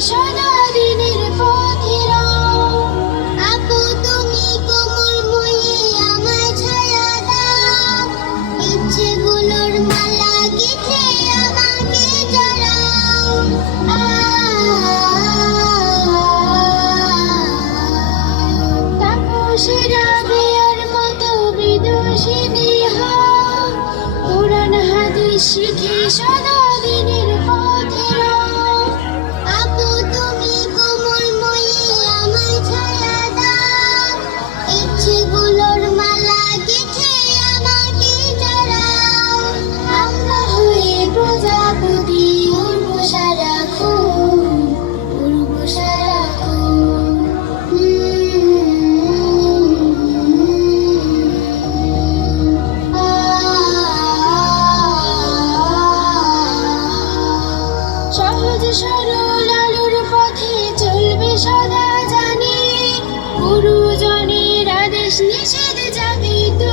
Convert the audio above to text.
সদা দিনের পথেরা। আপু তুমি কোমলময়ী আমায় ছায়া দাও, ইচ্ছেগুলোর মালা গেঁথে আমাকে জড়াও। তাপসেরা বিয়ার মতো বিদুষিনী হও, কোরআন হাদিস শিখে সদা দিনের পথেরা। আপু তুমি কোমলময়ী আমায় ছায়া দাও, ইচ্ছেগুলোর মালা গেঁথে আমাকে জড়াও। আমরা হয়ে প্রজাপতি উড়ব সারাক্ষণ, উড়ব সারাক্ষণ। সহজ সরল আলোর পথে চলবে সদা জানি, গুরুজনের আদেশ নিষেধ যাবে তো